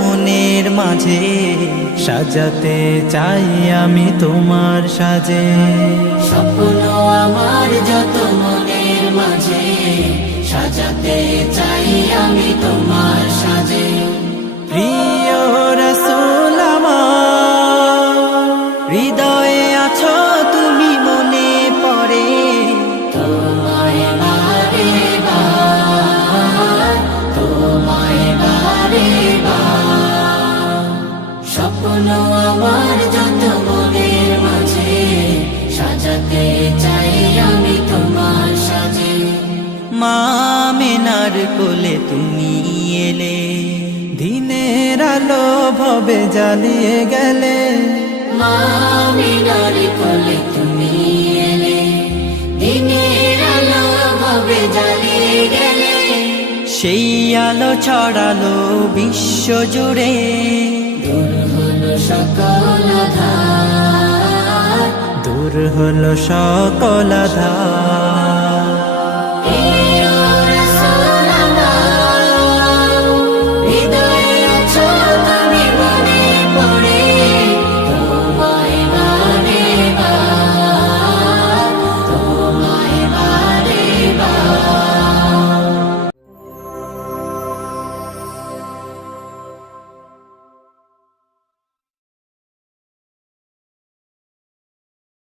মনের মাঝে, সাজাতে চাই আমি তোমার সাজে। স্বপ্ন আমার যত মনের মাঝে, সাজাতে চাই আমি তোমার সাজে। প্রিয় রাসূল আমার, হৃদয়ে আছো তুমি, মনে পড়ে তোমায় বারে বার, তোমায় বারে বার। স্বপ্ন আমার যত মনের মাঝে, সাজাতে চাই আমি তোমার সাজে। মা আমিনার কোলে তুমি এলে, দিনের আলো ভবে জ্বালিয়ে গেলে। মা আমিনার কোলে তুমি এলে, দিনের আলো ভবে জ্বালিয়ে গেলে। সেই আলো ছড়ালো বিশ্ব জুড়ে, দূর হলো সকল আঁধার, দূর হলো সকল আঁধার।